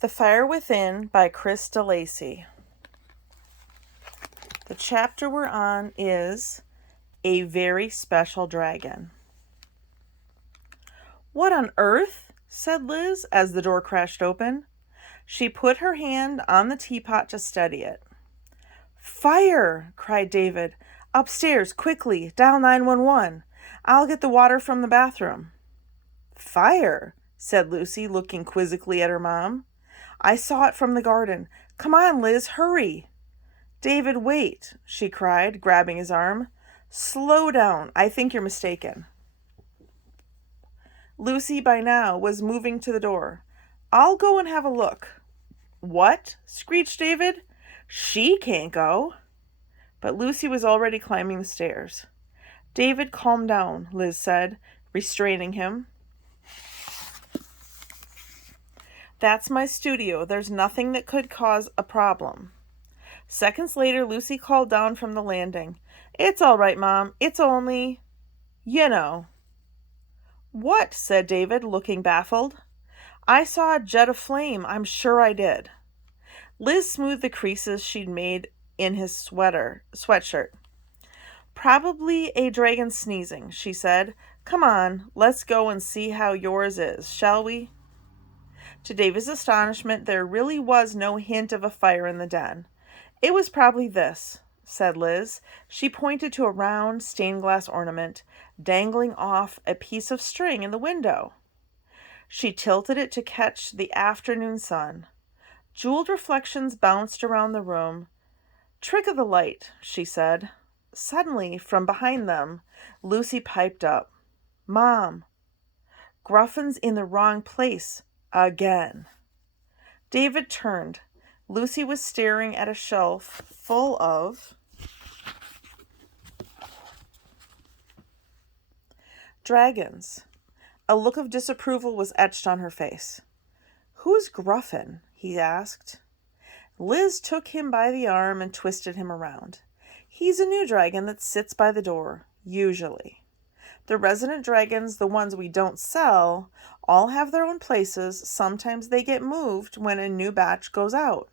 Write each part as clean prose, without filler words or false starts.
The Fire Within by Chris DeLacy. The chapter we're on is A Very Special Dragon. What on earth? Said Liz as the door crashed open. She put her hand on the teapot to steady it. Fire! Cried David. Upstairs, quickly, dial 911. I'll get the water from the bathroom. Fire, said Lucy, looking quizzically at her mom. I saw it from the garden. Come on, Liz, hurry. David, wait, she cried, grabbing his arm. Slow down. I think you're mistaken. Lucy, by now, was moving to the door. I'll go and have a look. What? Screeched David. She can't go. But Lucy was already climbing the stairs. David, calm down, Liz said, restraining him. That's my studio. There's nothing that could cause a problem. Seconds later, Lucy called down from the landing. It's all right, Mom. It's only, you know. What? Said David, looking baffled. I saw a jet of flame. I'm sure I did. Liz smoothed the creases she'd made in his sweatshirt. Probably a dragon sneezing, she said. Come on, let's go and see how yours is, shall we? To David's astonishment, there really was no hint of a fire in the den. It was probably this, said Liz. She pointed to a round stained glass ornament dangling off a piece of string in the window. She tilted it to catch the afternoon sun. Jeweled reflections bounced around the room. Trick of the light, she said. Suddenly, from behind them, Lucy piped up. Mom, Gruffin's in the wrong place. Again. David turned. Lucy was staring at a shelf full of dragons. A look of disapproval was etched on her face. Who's Gruffin? He asked. Liz took him by the arm and twisted him around. He's a new dragon that sits by the door, usually. The resident dragons, the ones we don't sell, all have their own places. Sometimes they get moved when a new batch goes out.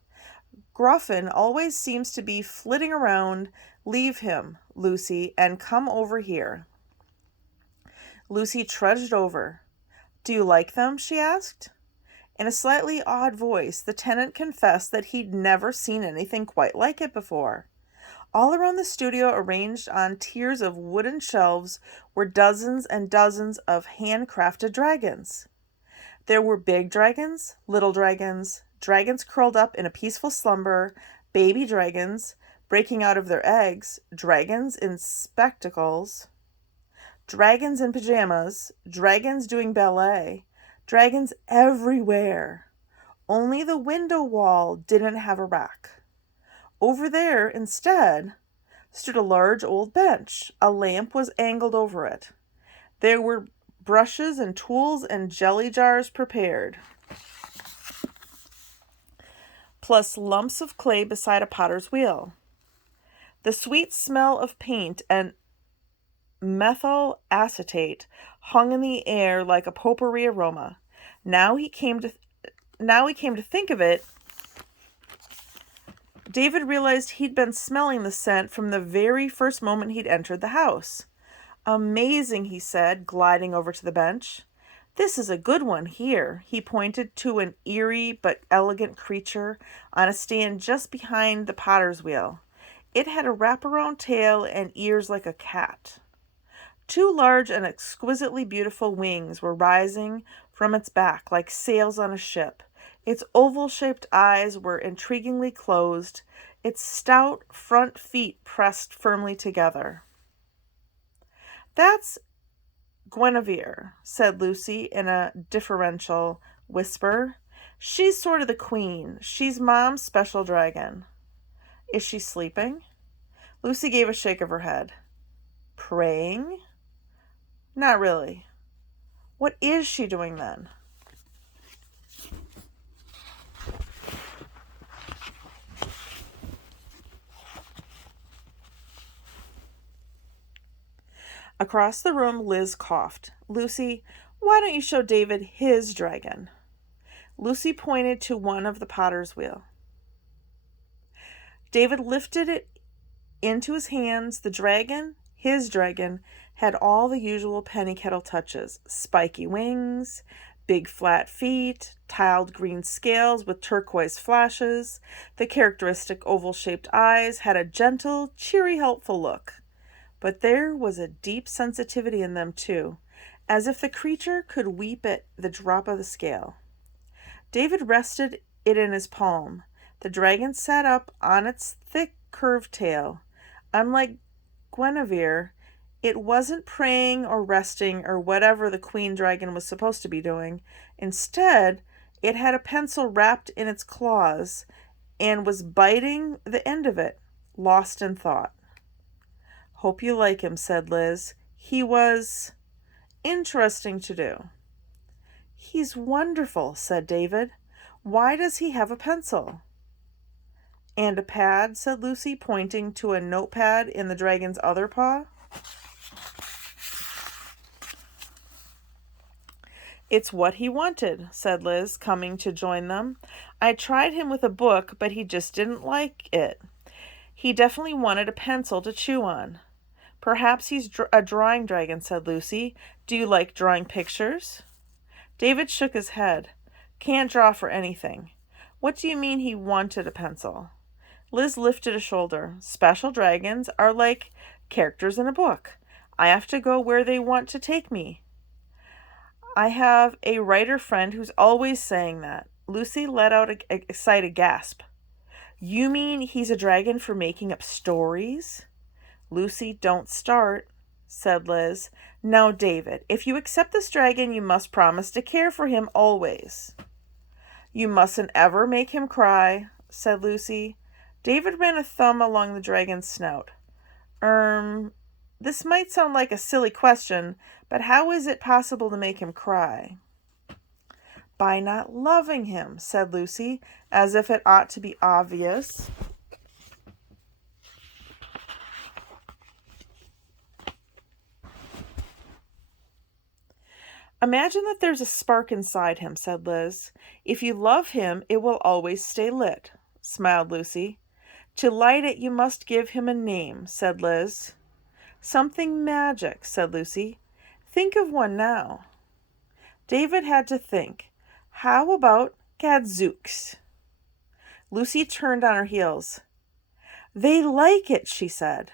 Gruffin always seems to be flitting around. Leave him, Lucy, and come over here. Lucy trudged over. Do you like them? She asked. In a slightly odd voice, the tenant confessed that he'd never seen anything quite like it before. All around the studio, arranged on tiers of wooden shelves, were dozens and dozens of handcrafted dragons. There were big dragons, little dragons, dragons curled up in a peaceful slumber, baby dragons breaking out of their eggs, dragons in spectacles, dragons in pajamas, dragons doing ballet, dragons everywhere. Only the window wall didn't have a rack. Over there, instead, stood a large old bench. A lamp was angled over it. There were brushes and tools and jelly jars prepared, plus lumps of clay beside a potter's wheel. The sweet smell of paint and methyl acetate hung in the air like a potpourri aroma. Now he came to think of it, David realized he'd been smelling the scent from the very first moment he'd entered the house. Amazing, he said, gliding over to the bench. This is a good one here. He pointed to an eerie but elegant creature on a stand just behind the potter's wheel. It had a wraparound tail and ears like a cat. Two large and exquisitely beautiful wings were rising from its back like sails on a ship. Its oval-shaped eyes were intriguingly closed, its stout front feet pressed firmly together. That's Guinevere, said Lucy in a deferential whisper. She's sort of the queen. She's Mom's special dragon. Is she sleeping? Lucy gave a shake of her head. Praying? Not really. What is she doing then? Across the room, Liz coughed. Lucy, why don't you show David his dragon? Lucy pointed to one of the potter's wheel. David lifted it into his hands. The dragon, his dragon, had all the usual penny kettle touches: spiky wings, big flat feet, tiled green scales with turquoise flashes. The characteristic oval-shaped eyes had a gentle, cheery, helpful look. But there was a deep sensitivity in them, too, as if the creature could weep at the drop of the scale. David rested it in his palm. The dragon sat up on its thick, curved tail. Unlike Guinevere, it wasn't praying or resting or whatever the queen dragon was supposed to be doing. Instead, it had a pencil wrapped in its claws and was biting the end of it, lost in thought. "Hope you like him," said Liz. "He was interesting to do." "He's wonderful," said David. "Why does he have a pencil?" "And a pad," said Lucy, pointing to a notepad in the dragon's other paw. "It's what he wanted," said Liz, coming to join them. "I tried him with a book, but he just didn't like it. He definitely wanted a pencil to chew on." "Perhaps he's a drawing dragon," said Lucy. "Do you like drawing pictures?" David shook his head. "Can't draw for anything." "What do you mean he wanted a pencil?" Liz lifted a shoulder. "Special dragons are like characters in a book. I have to go where they want to take me." "I have a writer friend who's always saying that." Lucy let out an excited gasp. "You mean he's a dragon for making up stories?" "Lucy, don't start," said Liz. "Now, David, if you accept this dragon, you must promise to care for him always." "You mustn't ever make him cry," said Lucy. David ran a thumb along the dragon's snout. This might sound like a silly question, but how is it possible to make him cry?" "By not loving him," said Lucy, as if it ought to be obvious. "Imagine that there's a spark inside him," said Liz. "If you love him, it will always stay lit," smiled Lucy. "To light it, you must give him a name," said Liz. "Something magic," said Lucy. "Think of one now." David had to think. "How about Gadzooks?" Lucy turned on her heels. "They like it," she said,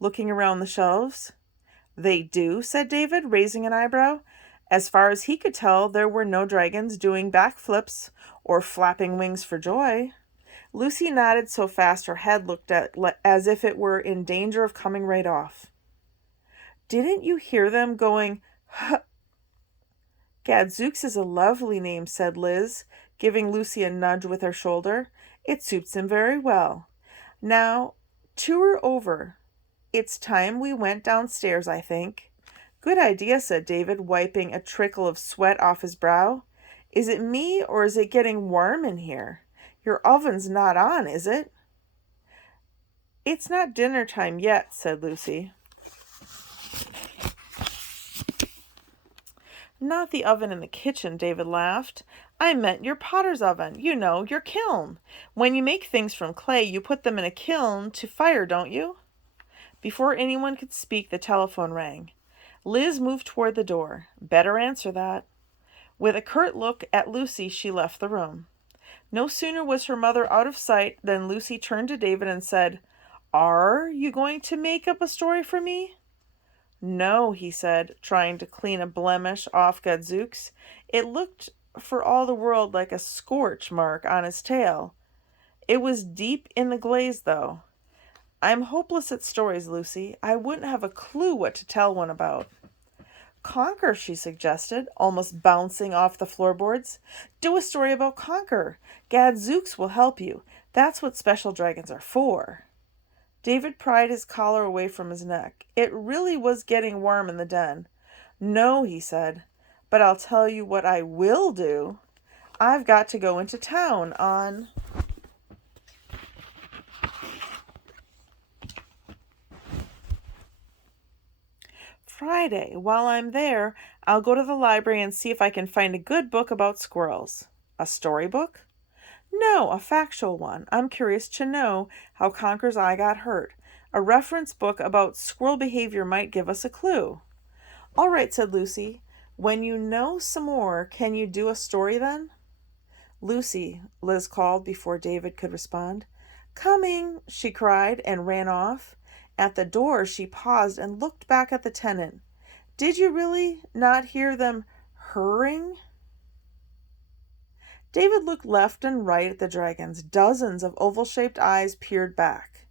looking around the shelves. "They do?" said David, raising an eyebrow. As far as he could tell, there were no dragons doing backflips or flapping wings for joy. Lucy nodded so fast her head looked as if it were in danger of coming right off. "Didn't you hear them going, huh?" "Gadzooks is a lovely name," said Liz, giving Lucy a nudge with her shoulder. "It suits him very well. Now, tour over. It's time we went downstairs, I think." "Good idea," said David, wiping a trickle of sweat off his brow. "Is it me, or is it getting warm in here? Your oven's not on, is it?" "It's not dinner time yet," said Lucy. "Not the oven in the kitchen," David laughed. "I meant your potter's oven. You know, your kiln. When you make things from clay, you put them in a kiln to fire, don't you?" Before anyone could speak, the telephone rang. Liz moved toward the door. "Better answer that." With a curt look at Lucy, she left the room. No sooner was her mother out of sight than Lucy turned to David and said, "Are you going to make up a story for me?" "No," he said, trying to clean a blemish off Gadzooks. It looked for all the world like a scorch mark on his tail. It was deep in the glaze, though. "I'm hopeless at stories, Lucy. I wouldn't have a clue what to tell one about." "Conker," she suggested, almost bouncing off the floorboards. "Do a story about Conker. Gadzooks will help you. That's what special dragons are for." David pried his collar away from his neck. It really was getting warm in the den. "No," he said, "but I'll tell you what I will do. I've got to go into town on Friday. While I'm there, I'll go to the library and see if I can find a good book about squirrels." A storybook? No, a factual one. I'm curious to know how Conker's eye got hurt. A reference book about squirrel behavior might give us a clue. All right, said Lucy. When you know some more, can you do a story then? Lucy, Liz called before David could respond. Coming, she cried and ran off. At the door, she paused and looked back at the tenant. Did you really not hear them hurring? David looked left and right at the dragons. Dozens of oval-shaped eyes peered back.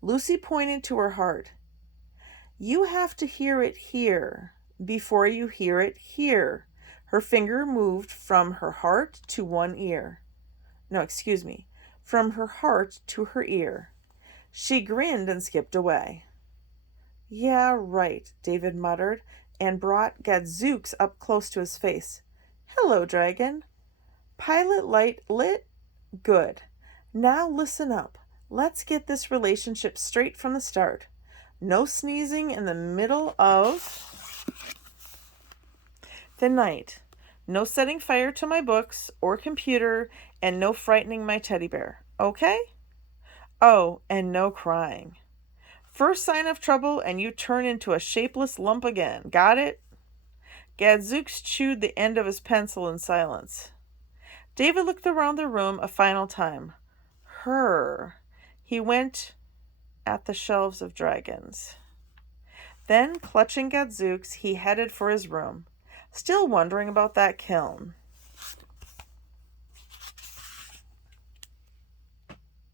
Lucy pointed to her heart. You have to hear it here before you hear it here. Her finger moved from her heart to one ear. No, excuse me. From her heart to her ear. She grinned and skipped away. Yeah, right, David muttered and brought Gadzooks up close to his face. Hello, dragon. Pilot light lit? Good. Now listen up. Let's get this relationship straight from the start. No sneezing in the middle of the night. No setting fire to my books or computer, and no frightening my teddy bear. Okay? Oh, and no crying. First sign of trouble, and you turn into a shapeless lump again. Got it? Gadzooks chewed the end of his pencil in silence. David looked around the room a final time. Her. He went at the shelves of dragons. Then, clutching Gadzooks, he headed for his room, still wondering about that kiln.